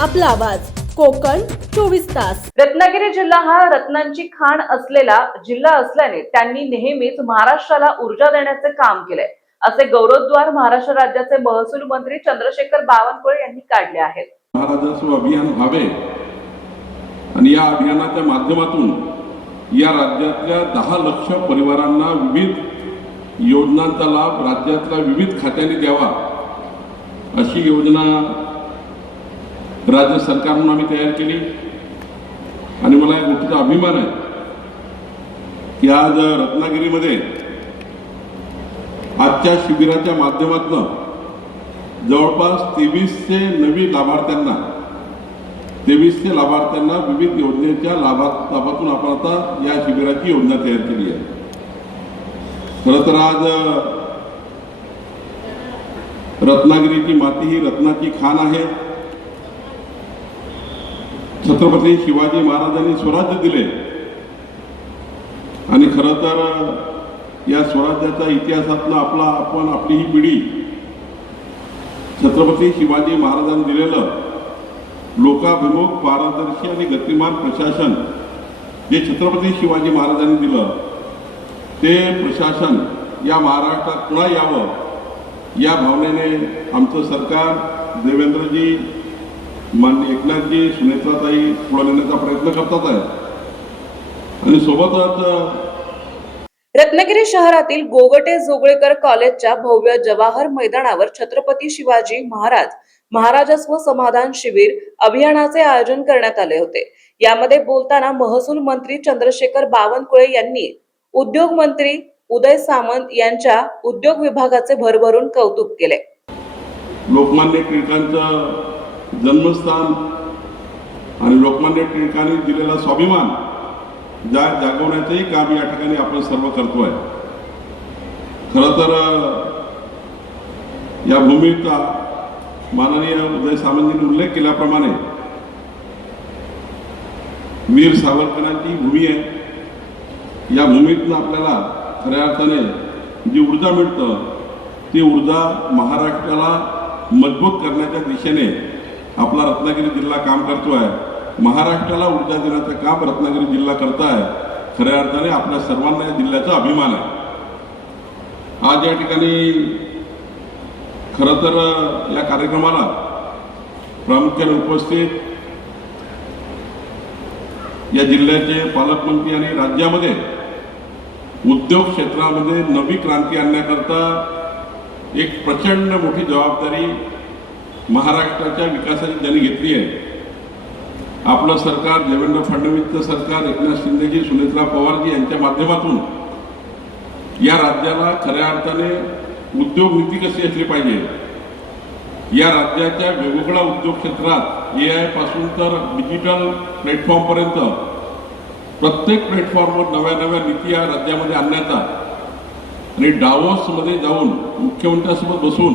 आपला आवाज कोकण 24 तास। रत्नागिरी जिल्हा हा रत्नांची खाण असलेला जिल्हा असल्याने त्यांनी नेहमीच महाराष्ट्राला ऊर्जा देण्याचे काम केले, असे गौरवोद्गार महाराष्ट्र राज्याचे महसूल मंत्री चंद्रशेखर बावनकुळे यांनी काढले आहेत। महाराजस्व अभियान व्हावे आणि या अभियानाच्या माध्यमातून या राज्यातल्या 10 लाख परिवारांना विविध योजनांचा लाभ राज्यातल्या विविध खात्यांनी द्यावा, अशी योजना राज्य सरकारने आम्ही तयार केली। आणि मला या गोष्टीचा अभिमान आहे की आज रत्नागिरीमध्ये आजच्या शिबिराच्या माध्यमातून जवळपास 2300 नवीन लाभार्थ्यांना विविध योजनेच्या लाभातून आपण आता या शिबिराची योजना तयार केली आहे। खरं तर आज रत्नागिरीची माती ही रत्नाची खाण आहे। छत्रपती शिवाजी महाराजांनी स्वराज्य दिले आणि खरं तर या स्वराज्याच्या इतिहासातला आपली ही पिढी छत्रपती शिवाजी महाराजांनी दिलेलं लोकाभिमुख पारदर्शी आणि गतिमान प्रशासन जे छत्रपती शिवाजी महाराजांनी दिलं ते प्रशासन या महाराष्ट्रात पुन्हा यावं या भावनेने आमचं सरकार देवेंद्रजी, माननीय एकनाथजी, सुनेत्राताई पुढे नेण्याचा प्रयत्न करतात आहे। आणि सोबतच रत्नागिरी शहरातील गोगटे जोगळेकर कॉलेजच्या भव्य जवाहर मैदानावर छत्रपती शिवाजी महाराजस्व समाधान शिबिर अभियानाचे आयोजन करण्यात आले होते। यामध्ये बोलताना महसूल मंत्री चंद्रशेखर बावनकुळे यांनी उद्योग मंत्री उदय सामंत यांच्या उद्योग विभागाचे भरभरून कौतुक केले। लोकमान्य टिळकांचं जन्मस्थान आणि लोकमान्य टिळकांनी दिलेला स्वाभिमान जागवण्याचंही काम या ठिकाणी आपण सर्व करतोय। खरं तर या भूमीचा माननीय उदय सामंतांनी उल्लेख केल्याप्रमाणे वीर सावरकरांची भूमी आहे। या भूमीतून आपल्याला खऱ्या अर्थाने जी ऊर्जा मिळतं ती ऊर्जा महाराष्ट्राला मजबूत करण्याच्या दिशेने आपला रत्नागिरी जिल्हा काम करतोय। महाराष्ट्राला ऊर्जा देण्याचं काम रत्नागिरी जिल्हा करताय। खऱ्या अर्थाने आपल्या सर्वांना या जिल्ह्याचा अभिमान आहे। आज या ठिकाणी खरं तर या कार्यक्रमाला प्रामुख्याने उपस्थित या जिल्ह्याचे पालकमंत्री आणि राज्यामध्ये उद्योग क्षेत्रामध्ये नवी क्रांती आणण्याकरता एक प्रचंड मोठी जबाबदारी महाराष्ट्राच्या विकासाची ज्यांनी घेतली आहे। आपलं सरकार, देवेंद्र फडणवीसचं सरकार, एकनाथ शिंदेजी, सुनेत्रा पवारजी यांच्या माध्यमातून या राज्याला खऱ्या अर्थाने उद्योग नीती कशी असली पाहिजे, या राज्याच्या वेगवेगळ्या उद्योग क्षेत्रात AI पासून तर डिजिटल प्लॅटफॉर्मपर्यंत प्रत्येक प्लॅटफॉर्मवर नव्या नीती या राज्यामध्ये आणण्याचा आणि डावोसमध्ये जाऊन मुख्यमंत्र्यांसोबत बसून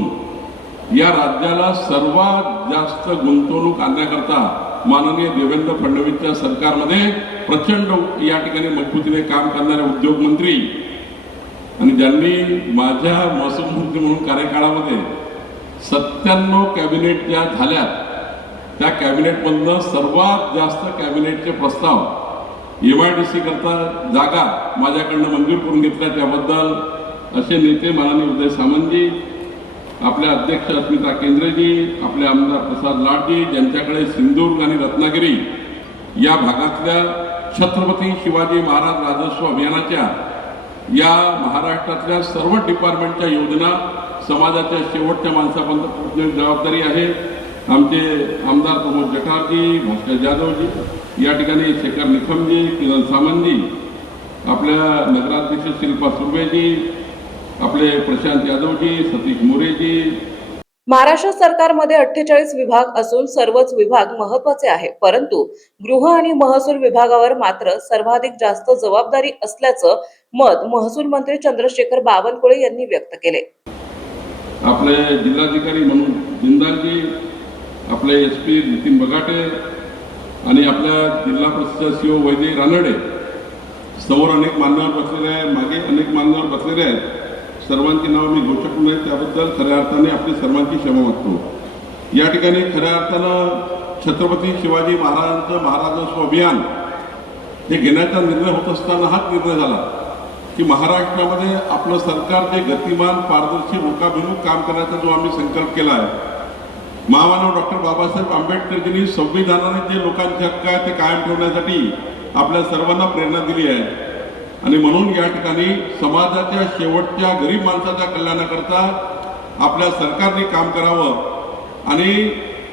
या राज्याला सर्वात जास्त गुंतवणूक आणण्याकरता माननीय देवेंद्र फडणवीसच्या सरकारमध्ये प्रचंड या ठिकाणी मजबूतीने काम करणारे उद्योग मंत्री आणि ज्यांनी माझ्या महसूल मंत्री म्हणून कार्यकाळामध्ये 97 कॅबिनेट ज्या झाल्या त्या कॅबिनेटमधनं सर्वात जास्त कॅबिनेटचे प्रस्ताव MIDC करता जागा माझ्याकडनं मंजूर करून घेतल्या, त्याबद्दल असे नेते माननीय उदय सामंतजी, आपले अध्यक्ष अस्मिता केंद्रेजी, आपले आमदार प्रसाद लाडजी, ज्यांच्याकडे सिंधुदुर्ग आणि रत्नागिरी या भागातल्या छत्रपती शिवाजी महाराज राजस्व अभियानाच्या या महाराष्ट्रातल्या सर्व डिपार्टमेंटच्या योजना समाजाच्या शेवटच्या माणसापर्यंत जबाबदारी आहे। आमचे आमदार प्रमोद जठारजी, भास्कर जाधवजी, या ठिकाणी शेखर निकमजी, किरण सामंतजी, आपल्या नगराध्यक्ष शिल्पा सुर्वेजी, आपले प्रशांत यादवजी, सतीश मोरेजी। महाराष्ट्र सरकारमध्ये 48 विभाग असून सर्वच विभाग महत्त्वाचे आहे, परंतु गृह आणि महसूल विभागावर मात्र सर्वाधिक जास्त जबाबदारी असल्याचं मत महसूल मंत्री चंद्रशेखर बावनकुळे यांनी व्यक्त केले। आपले जिल्हाधिकारी म्हणून जिंदालजी, आपले SP नितीन बगाटे आणि आपल्या जिल्हा परिषद CO वैद्य रानडे, समोर अनेक मान्यवर बसलेले आहेत, मागे अनेक मान्यवर बसलेले आहेत। सर्वांची नाव मी घेऊ शकलो नाही, त्याबद्दल खऱ्या अर्थाने आपली सर्वांची क्षमा मागतो। या ठिकाणी खऱ्या अर्थानं छत्रपती शिवाजी महाराजांचं महाराजस्व अभियान हे घेण्याचा निर्णय होत असताना हाच निर्णय झाला की महाराष्ट्रामध्ये आपलं सरकार जे गतिमान पारदर्शी लोकाभिमुख काम करण्याचा जो आम्ही संकल्प केला आहे, महामानव डॉक्टर बाबासाहेब आंबेडकरजींनी संविधानाने जे लोकांचे हक्क आहे ते कायम ठेवण्यासाठी आपल्या सर्वांना प्रेरणा दिली आहे. आणि म्हणून या ठिकाणी समाजाच्या शेवटच्या गरीब माणसाच्या कल्याणाकरता आपल्या सरकारने काम करावं आणि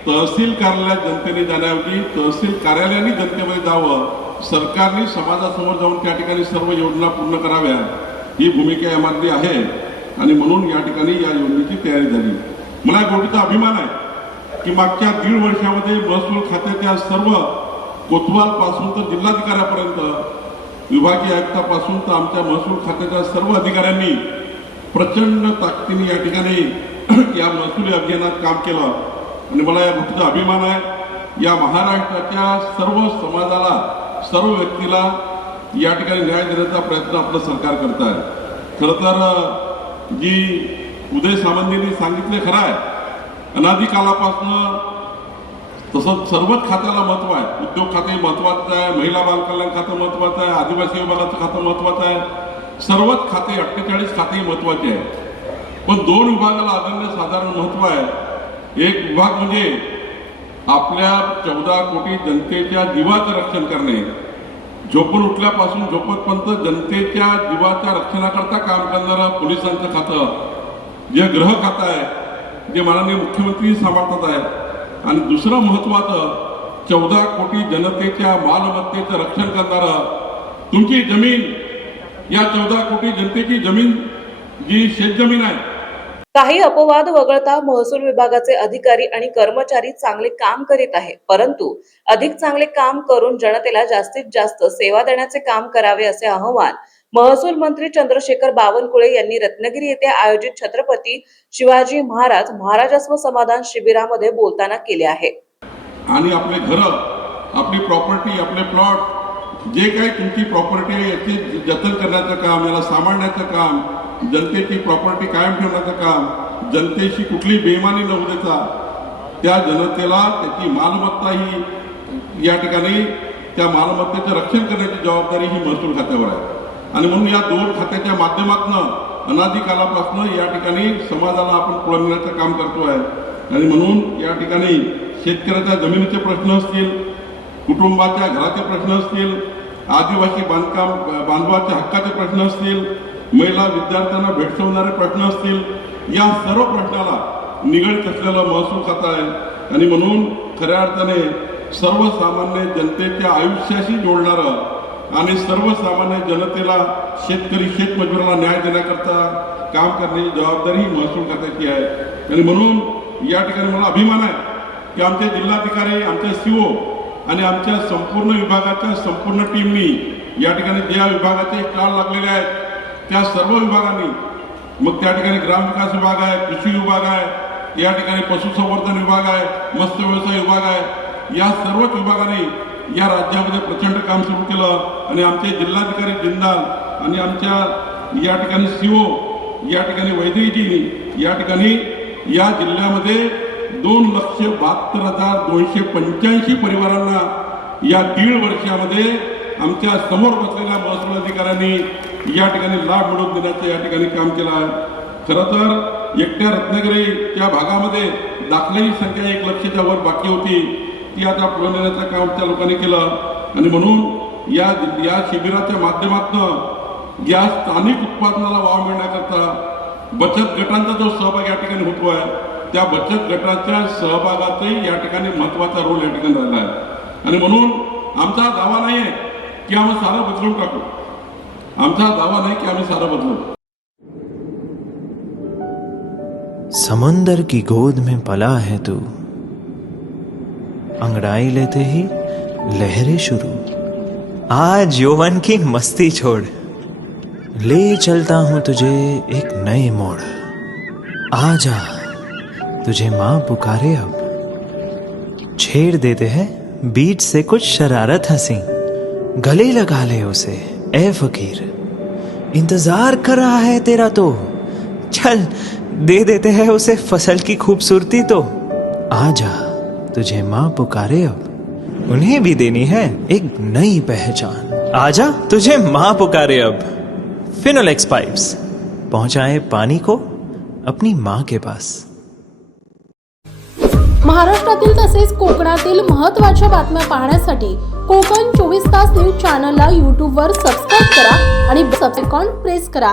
तहसील कार्यालयात जनतेने जाण्याऐवजी तहसील कार्यालयाने जनतेमध्ये जावं, सरकारने समाजासमोर जाऊन त्या ठिकाणी सर्व योजना पूर्ण कराव्या, ही भूमिका यामधली आहे. आणि म्हणून या ठिकाणी या योजनेची तयारी झाली. मला या गोष्टीचा अभिमान आहे की मागच्या 1.5 वर्षामध्ये महसूल खात्याच्या सर्व कोतवालपासून तर जिल्हाधिकाऱ्यापर्यंत, विभागीय आयुक्तापासून तर आमच्या महसूल खात्याच्या सर्व अधिकाऱ्यांनी प्रचंड ताकदीने या ठिकाणी या महसुली अभियानात काम केलं. आणि मला या गोष्टीचा अभिमान आहे. या महाराष्ट्राच्या सर्व समाजाला, सर्व व्यक्तीला या ठिकाणी न्याय देण्याचा प्रयत्न आपलं सरकार करत आहे. खरं तर जी उदय सामंतांनी सांगितले खरं आहे, अनादिकालापासून तसंच सर्वच खात्याला महत्व आहे. उद्योग खाते महत्वाचं आहे, महिला बाल कल्याण खातं महत्वाचं आहे, आदिवासी विभागाचं खातं महत्वाचं आहे, सर्वच खाते 48 खातेही महत्वाचे आहे. पण 2 विभागाला अनन्यसाधारण महत्व आहे. एक विभाग म्हणजे आपल्या 14 कोटी जनतेच्या जीवाचं रक्षण करणे, झोपून उठल्यापासून झोपतपर्यंत जनतेच्या जीवाच्या रक्षणाकरता काम करणारं पोलिसांचं खातं, जे गृह खातं आहे, जे माननीय मुख्यमंत्री सांभाळतात आहे. आणि दुसरं महत्वाचं 14 कोटी जनतेच्या मालमत्तेचं रक्षण करणारं, तुमची जमीन, या 14 कोटी जनतेची जमीन जी शेतजमीन आहे. काही अपवाद वगळता महसूल विभागाचे अधिकारी आणि कर्मचारी चांगले काम करीत आहे, परंतु अधिक चांगले काम करून जनतेला जास्तीत जास्त सेवा देण्याचे काम करावे, असे आवाहन महसूल मंत्री चंद्रशेखर बावनकुळे यांनी रत्नागिरी येथे आयोजित छत्रपती शिवाजी महाराज महाराजस्व समाधान शिबिरामध्ये बोलताना केले आहे. आणि आपले घरं, आपली प्रॉपर्टी, आपले प्लॉट, जे काही तुमची प्रॉपर्टी आहे याचे जतन करण्याचं काम, याला सांभाळण्याचं काम, जनतेची प्रॉपर्टी कायम ठेवण्याचं काम, जनतेशी कुठली बेईमानी न होऊ देता त्या जनतेला त्याची मालमत्ता ही या ठिकाणी त्या मालमत्तेचं रक्षण करण्याची जबाबदारी ही महसूल खात्यावर आहे. आणि म्हणून या 2 खात्याच्या माध्यमातून अनादिकालापासून या ठिकाणी समाजाला आपण पुरवण्याचं काम करतो आहे. आणि म्हणून या ठिकाणी शेतकऱ्याच्या जमिनीचे प्रश्न असतील, कुटुंबाच्या घराचे प्रश्न असतील, आदिवासी बांधवाच्या हक्काचे प्रश्न असतील, महिला विद्यार्थ्यांना भेडसावणारे प्रश्न असतील, या सर्व प्रश्नाला निगडीत असलेलं महसूल खातं आहे. आणि म्हणून खऱ्या अर्थाने सर्वसामान्य जनतेच्या आयुष्याशी जोडणारं आणि सर्वसामान्य जनतेला, शेतकरी शेतमजुराला न्याय देण्याकरता काम करण्याची जबाबदारी ही महसूल खात्याची आहे. आणि म्हणून या ठिकाणी मला अभिमान आहे की आमचे जिल्हाधिकारी, आमचे CO आणि आमच्या संपूर्ण विभागाच्या संपूर्ण टीमनी या ठिकाणी ज्या विभागाचे स्टॉल लागलेले आहेत त्या सर्व विभागांनी, मग त्या ठिकाणी ग्रामविकास विभाग आहे, कृषी विभाग आहे, या ठिकाणी पशुसंवर्धन विभाग आहे, मत्स्य व्यवसाय विभाग आहे, या सर्वच विभागाने या राज्यामध्ये प्रचंड काम सुरू केलं. आणि आमचे जिल्हाधिकारी जिंदाल आणि आमच्या या ठिकाणी CO या ठिकाणी वैद्यजींनी या ठिकाणी या जिल्ह्यामध्ये 2,72,285 परिवारांना या 1.5 वर्षामध्ये आमच्या समोर बसलेल्या महसूल अधिकाऱ्यांनी या ठिकाणी लाभ मिळवून देण्याचं या ठिकाणी काम केलं आहे. खरं तर एकट्या रत्नागिरीच्या भागामध्ये दाखल्याची संख्या 1 लाखाच्या वर बाकी होती, ती आता पुरवण्याचं काम त्या लोकांनी केलं. आणि म्हणून या शिबिराच्या माध्यमातून या स्थानिक उत्पादनाला वाव मिळण्याकरता बचत गटांचा जो सहभाग या ठिकाणी होतो आहे, त्या बचत गटाच्या सहभागाचाही या ठिकाणी महत्वाचा रोल या ठिकाणी राहिला आहे. आणि म्हणून आमचा दावा नाही आहे की आम्ही सारं बदलून टाकू, आमचा दावा नाही की आम्ही सारं बदलू. समंदर की गोद में पला है तू, अंगड़ाई लेते ही लहरें शुरू, आज यौवन की मस्ती छोड़, ले चलता हूं तुझे एक नए मोड़, आजा तुझे मां पुकारे अब, छेड़ देते हैं बीच से कुछ शरारत हंसी, गले लगा ले उसे ए फकीर, इंतजार कर रहा है तेरा तो, चल दे देते हैं उसे फसल की खूबसूरती तो, आजा तुझे माँ पुकारे अब, उन्हें भी देनी है एक नई पहचान। आजा तुझे माँ पुकारे अब। फिनोलेक्स पाइप्स पहुंचाए पानी को अपनी माँ के पास। महाराष्ट्रातील तसेच कोकणातील महत्त्वाच्या बातम्या पाहण्यासाठी कोकण 24 तास न्यूज चॅनलला यूट्यूबवर सबस्क्राईब करा आणि बेल आयकॉन प्रेस करा।